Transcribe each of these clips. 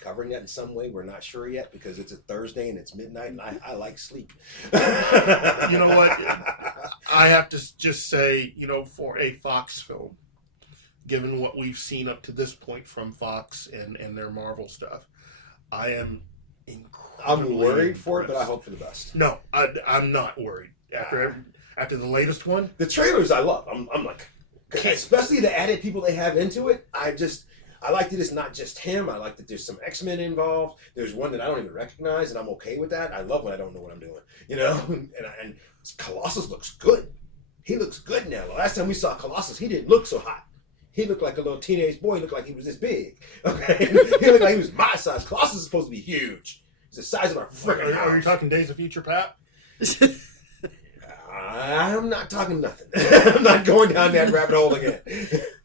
covering that in some way. We're not sure yet because it's a Thursday and it's midnight, and I like sleep. You know what? I have to just say, for a Fox film, given what we've seen up to this point from Fox and their Marvel stuff, I am incredibly I'm worried for it, impressed. but I hope for the best. No, I'm not worried. After the latest one, the trailers I love. I'm like, especially the added people they have into it. I like that it's not just him. I like that there's some X-Men involved. There's one that I don't even recognize, and I'm okay with that. I love when I don't know what I'm doing, And Colossus looks good. He looks good now. The last time we saw Colossus, he didn't look so hot. He looked like a little teenage boy. He looked like he was this big. Okay, he looked like he was my size. Colossus is supposed to be huge. He's the size of our freaking house. Are you talking Days of Future Pat? I'm not talking nothing. I'm not going down that rabbit hole again.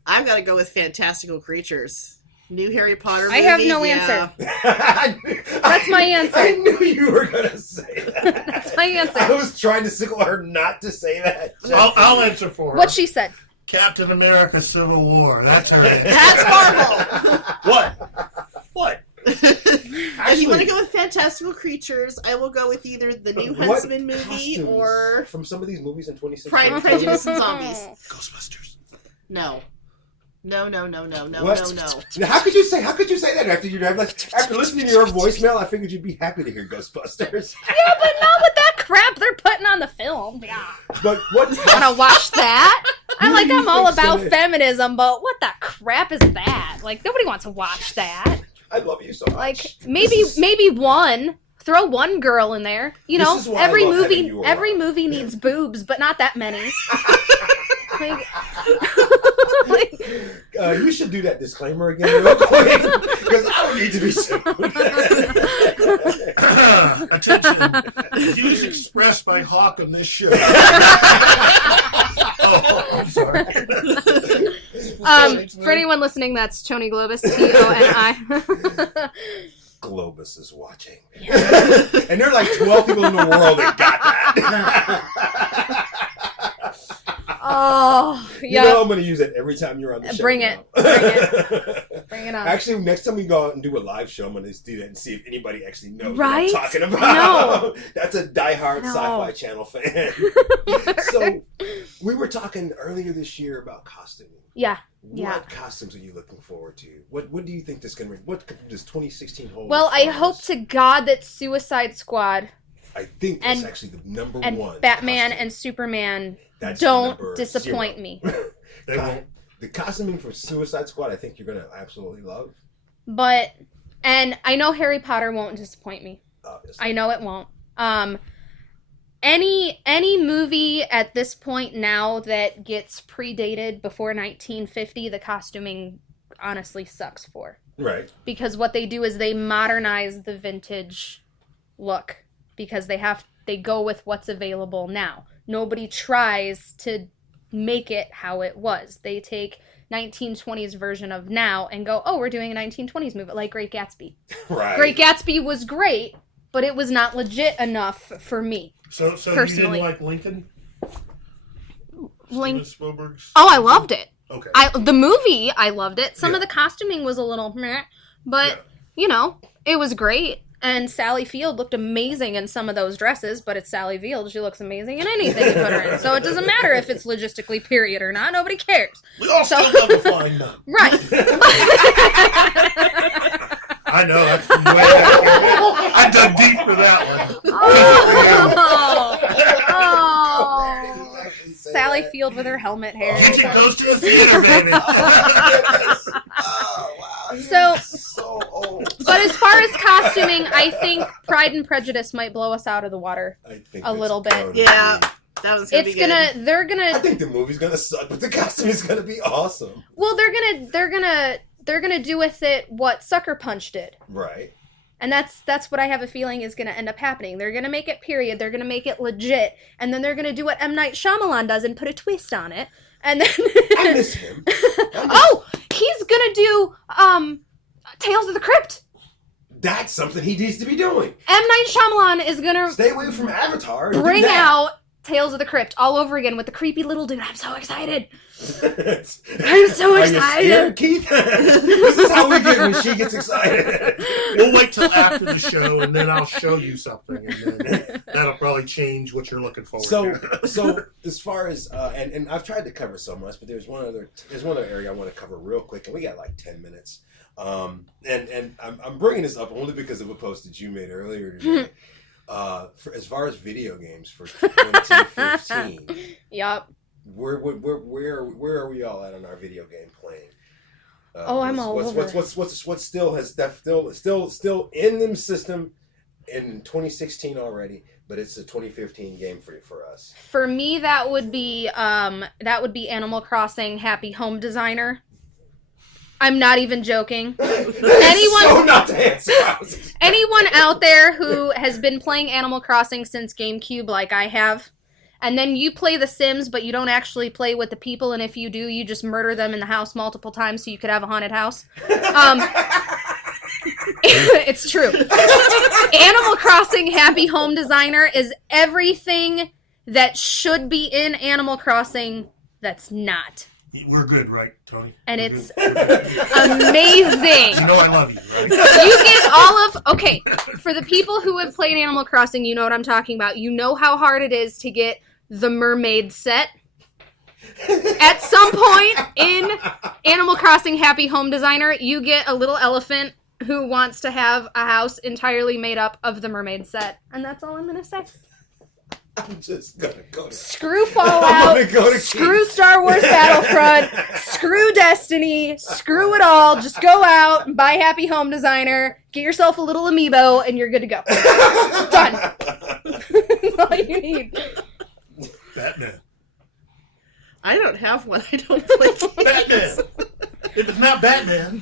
I've got to go with Fantastical Creatures. New Harry Potter movie. I have no answer. That's my answer. I knew you were going to say that. That's my answer. I was trying to signal her not to say that. I'll answer for her. What she said. Captain America Civil War. That's her answer. That's Marvel. What? If you want to go with Fantastical Creatures, I will go with either the new Huntsman movie or from some of these movies in 2016. Pride and Prejudice and Zombies. Ghostbusters. No. No. How could you say that after listening to your voicemail? I figured you'd be happy to hear Ghostbusters. Yeah, but not with that crap they're putting on the film. Yeah. But what? I want to watch that. I'm all about feminism, but what the crap is that? Like, nobody wants to watch that. I love you so much. Like, maybe one. Throw one girl in there. Every movie needs boobs, but not that many. You should do that disclaimer again real quick, because I don't need to be sued. Attention. Views expressed by Hawk on this show. I'm sorry. For anyone listening, that's Toni Globus, Toni. Globus is watching. And there are like 12 people in the world that got that. Oh, yeah. I'm going to use it every time you're on the show. Bring it on. Actually, next time we go out and do a live show, I'm going to do that and see if anybody actually knows what Right? I'm talking about. No. That's a diehard Sci-Fi Channel fan. So, we were talking earlier this year about costuming. Yeah. What costumes are you looking forward to? What do you think this can bring? What does 2016 hold? Well, I hope to God that Suicide Squad I think that's actually the number and one. Batman costume. and Superman That's don't number disappoint 0. me. They won't. The costuming for Suicide Squad, I think you're going to absolutely love. And I know Harry Potter won't disappoint me. Obviously. I know it won't. Any movie at this point now that gets predated before 1950, the costuming honestly sucks for. Right. Because what they do is they modernize the vintage look because they go with what's available now. Nobody tries to make it how it was. They take 1920s version of now and go, oh, we're doing a 1920s movie, like Great Gatsby. Right. Great Gatsby was great, but it was not legit enough for me. So personally. you didn't like Lincoln? Steven Spielberg's? Oh, I loved it. Okay. The movie, I loved it. Some of the costuming was a little meh, but, it was great. And Sally Field looked amazing in some of those dresses, but it's Sally Field. She looks amazing in anything you put her in. So it doesn't matter if it's logistically period or not. Nobody cares. We all still love a flying nun. Right. I know. That's from way back. I dug deep for that one. Oh. Sally Field with her helmet hair. Get your ghost to the theater, baby. Oh, wow. So old. But as far as costuming, I think Pride and Prejudice might blow us out of the water a little bit. Yeah, that was gonna be good. I think the movie's gonna suck, but the costume is gonna be awesome. Well, they're gonna do with it what Sucker Punch did. Right. And that's what I have a feeling is going to end up happening. They're going to make it period. They're going to make it legit. And then they're going to do what M. Night Shyamalan does and put a twist on it. And then... I miss him. He's going to do Tales of the Crypt. That's something he needs to be doing. M. Night Shyamalan is going to... Stay away from Avatar. Bring out Tales of the Crypt all over again with the creepy little dude. I'm so excited. I'm so excited. Are you scared, Keith? This is how we get when she gets excited. We'll wait till after the show, and then I'll show you something, and then that'll probably change what you're looking forward to. So as far as and I've tried to cover so much, but there's one other area I want to cover real quick, and we got like 10 minutes. And I'm bringing this up only because of a post that you made earlier today. As far as video games for 2015. Yep. Where are we all at on our video game playing? I'm all over. What's still in the system in 2016 already, but it's a 2015 game for us. For me, that would be Animal Crossing Happy Home Designer. I'm not even joking. Anyone out there who has been playing Animal Crossing since GameCube like I have, and then you play The Sims, but you don't actually play with the people, and if you do, you just murder them in the house multiple times so you could have a haunted house. It's true. Animal Crossing Happy Home Designer is everything that should be in Animal Crossing that's not. We're good, right, Tony? And it's amazing. You know I love you, right? You get all of... Okay, for the people who have played Animal Crossing, you know what I'm talking about. You know how hard it is to get the mermaid set. At some point in Animal Crossing Happy Home Designer, you get a little elephant who wants to have a house entirely made up of the mermaid set. And that's all I'm going to say. I'm just gonna go to... Screw Fallout, screw Star Wars Battlefront, screw Destiny, screw it all. Just go out and buy Happy Home Designer, get yourself a little amiibo, and you're good to go. Done. That's all you need. Batman. I don't have one. I don't play Batman. If it's not Batman,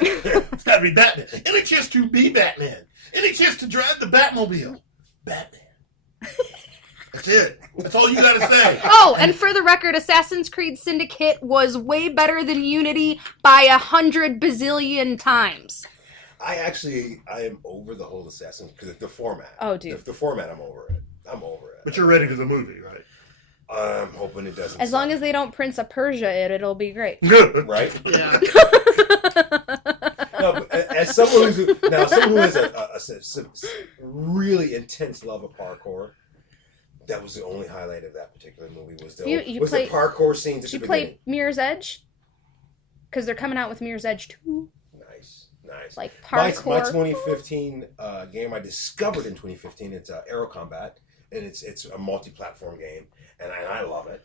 it's gotta be Batman. Any chance to be Batman? Any chance to drive the Batmobile? Batman. That's it. That's all you gotta say. Oh, and for the record, Assassin's Creed Syndicate was way better than Unity by 100 bazillion times. I am over the whole Assassin's because the format. Oh, dude. The format, I'm over it. But you're ready for the movie, right? I'm hoping it doesn't. As long as they don't Prince of Persia it'll be great. Right? Yeah. No, but as someone who has a really intense love of parkour, that was the only highlight of that particular movie was the parkour scenes at the beginning. Did you play Mirror's Edge? Because they're coming out with Mirror's Edge 2. Nice. Like parkour. My 2015 game I discovered in 2015. It's Aero Combat, and it's a multi-platform game, and I love it.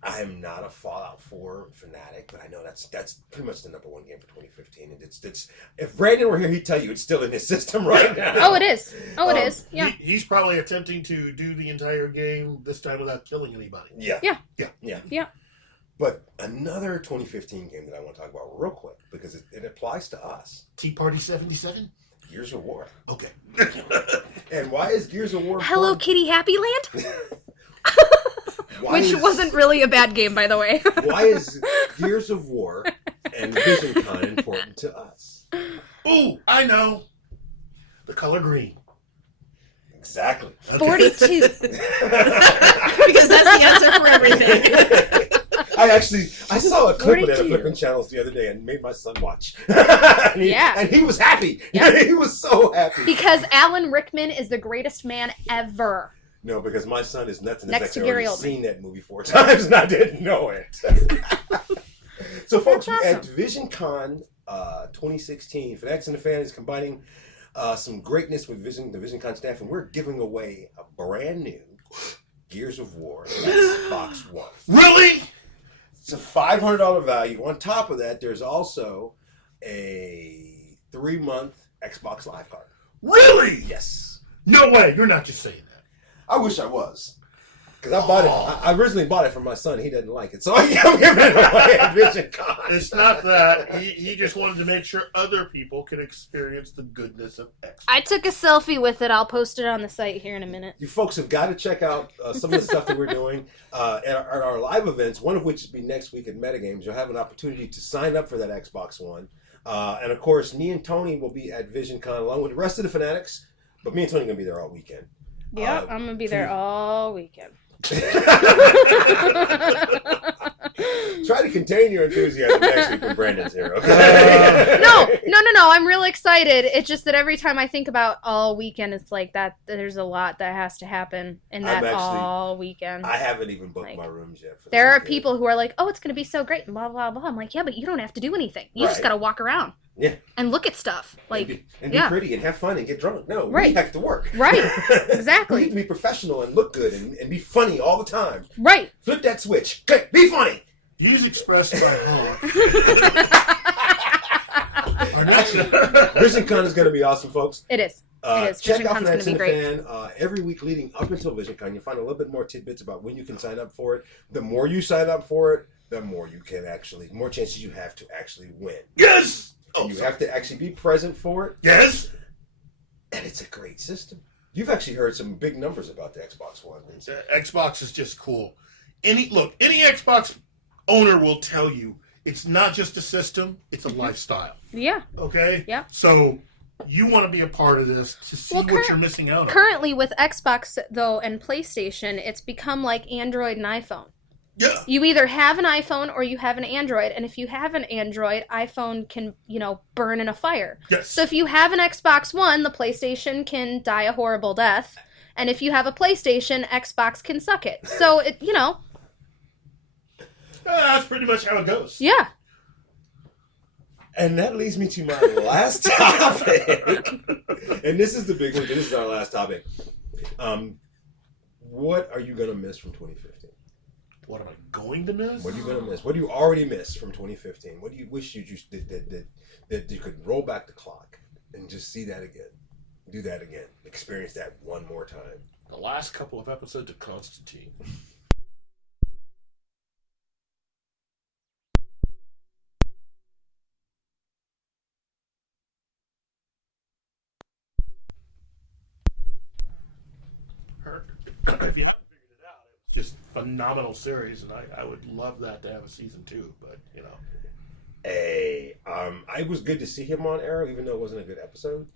I am not a Fallout 4 fanatic, but I know that's pretty much the number one game for 2015. And it's if Brandon were here, he'd tell you it's still in his system right now. Oh, it is. It is. Yeah. He's probably attempting to do the entire game this time without killing anybody. Yeah. But another 2015 game that I want to talk about real quick because it applies to us. Tea Party 77? Gears of War. Okay. And why is Gears of War Hello fun? Kitty Happy Land? Which wasn't really a bad game, by the way. Why is Gears of War and VisionCon important to us? Ooh, I know. The color green. Exactly. Okay. 42. Because that's the answer for everything. I saw a clip of that 42. flipping channels the other day and made my son watch. And he was happy. Yeah. He was so happy. Because Alan Rickman is the greatest man ever. No, because my son is nuts and Next to has Gary already Oldman. seen that movie 4 times and I didn't know it. So, folks, That's at awesome. VisionCon 2016, Fanatics and the Fan is combining some greatness with the VisionCon staff, and we're giving away a brand new Gears of War Xbox One. Really? It's a $500 value. On top of that, there's also a 3-month Xbox Live card. Really? Yes. No way. You're not just saying that. I wish I was. Because I bought it. I originally bought it for my son. He doesn't like it. So I'm giving it away at VisionCon. It's not that. He just wanted to make sure other people could experience the goodness of Xbox. I took a selfie with it. I'll post it on the site here in a minute. You folks have got to check out some of the stuff that we're doing at our live events, one of which will be next week at Metagames. You'll have an opportunity to sign up for that Xbox One. And, of course, me and Tony will be at VisionCon along with the rest of the Fanatics. But me and Tony are going to be there all weekend. Yeah, I'm going to be there all weekend. Try to contain your enthusiasm next week when Brandon's here, okay? No, no, I'm real excited. It's just that every time I think about all weekend, it's like that. There's a lot that has to happen in that all weekend. I haven't even booked my rooms yet. For there are people who are like, "Oh, it's going to be so great," and blah blah blah. I'm like, "Yeah, but you don't have to do anything. You just got to walk around, and look at stuff, like and be pretty and have fun and get drunk. No, we have to work. Right, exactly. We need to be professional and look good and be funny all the time. Right. Flip that switch. Okay, be funny. Views expressed by Hawk. VisionCon is going to be awesome, folks. It is. It is. Check out VisionCon's Fanatics and the great. Fan every week leading up until VisionCon. You'll find a little bit more tidbits about when you can sign up for it. The more you sign up for it, the more you can the more chances you have to actually win. Yes! And you have to actually be present for it. Yes! And it's a great system. You've actually heard some big numbers about the Xbox One. Xbox is just cool. Any Xbox owner will tell you it's not just a system, it's a lifestyle. Yeah. Okay? Yeah. So you want to be a part of this to see what you're missing out on. Currently with Xbox, though, and PlayStation, it's become like Android and iPhone. Yeah. You either have an iPhone or you have an Android, and if you have an Android, iPhone can, burn in a fire. Yes. So if you have an Xbox One, the PlayStation can die a horrible death, and if you have a PlayStation, Xbox can suck it. So, That's pretty much how it goes. Yeah. And that leads me to my last topic. And this is the big one. This is our last topic. What are you going to miss from 2015? What am I going to miss? What are you going to miss? What do you already miss from 2015? What do you wish you just that you could roll back the clock and just see that again? Do that again. Experience that one more time. The last couple of episodes of Constantine. If you haven't figured it out, it's just a phenomenal series, and I would love that to have a season 2, but Hey, I was good to see him on Arrow, even though it wasn't a good episode.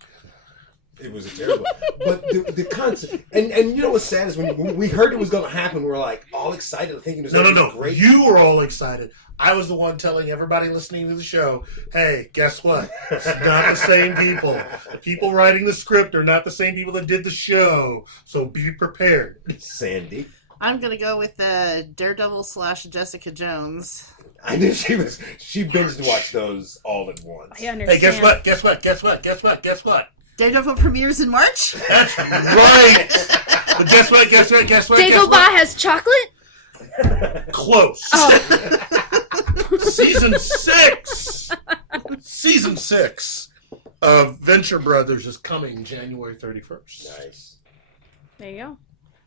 It was a terrible, but the concept, and you know what's sad is when we heard it was going to happen, we were like all excited, thinking it was going to be great. You were all excited. I was the one telling everybody listening to the show, "Hey, guess what? It's not the same people. The people writing the script are not the same people that did the show. So be prepared." Sandy, I'm gonna go with Daredevil / Jessica Jones. I knew she binged watched those all at once. I understand. Hey, guess what? Daredevil premieres in March. That's right. But guess what? Dagobah has chocolate? Close. Oh. Season 6 of Venture Brothers is coming January 31st. Nice. There you go.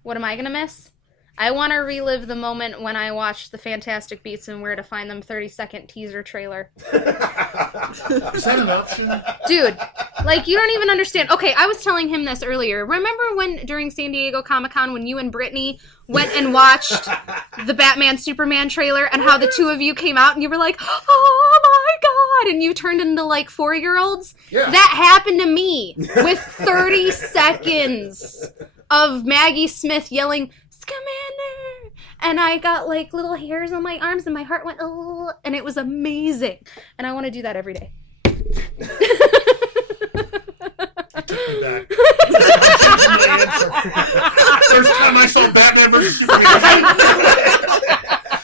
What am I going to miss? I want to relive the moment when I watched the Fantastic Beasts and Where to Find Them 30-second teaser trailer. Is that an option? Dude, you don't even understand. Okay, I was telling him this earlier. Remember when, during San Diego Comic-Con, when you and Brittany went and watched the Batman Superman trailer and how the two of you came out and you were like, "Oh my God," and you turned into 4-year-olds? Yeah. That happened to me with 30 seconds of Maggie Smith yelling, "Scamander!" And I got little hairs on my arms and my heart went, "Oh," and it was amazing. And I want to do that every day. Took me back. My answer. First time I saw Batman vs Superman.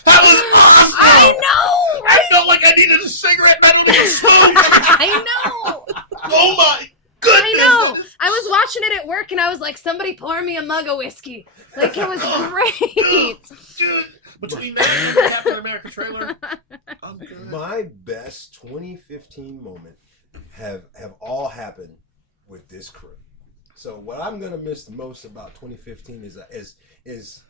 That was awesome. I know, right? I felt like I needed a cigarette, but I don't need a smoke. I know. Oh my goodness! I know. I was watching it at work and I was like, "Somebody pour me a mug of whiskey." It was great. Dude, between that and the Captain America trailer, I'm good. My best 2015 moment have all happened with this crew. So what I'm gonna miss the most about 2015 is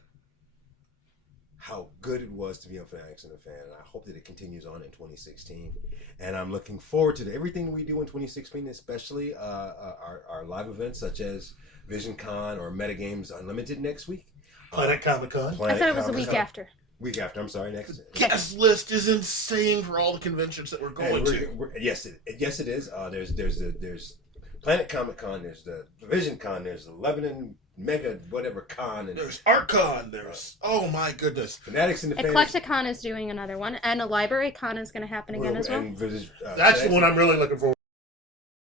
how good it was to be on Fanatics and the Fan. And I hope that it continues on in 2016. And I'm looking forward to everything we do in 2016, especially our live events such as VisionCon or Metagames Unlimited next week. Planet Comic-Con. I thought it was the week after. Week after, I'm sorry, next. Guest list is insane for all the conventions that we're going to. Yes, it is. There's Planet Comic-Con, there's the VisionCon, there's the Lebanon Mega whatever con, and there's ArtCon, there's oh my goodness, Fanatics and the Fan. Eclecticon is doing another one, and a Library Con is going to happen again as well. And that's the one I'm really looking forward to.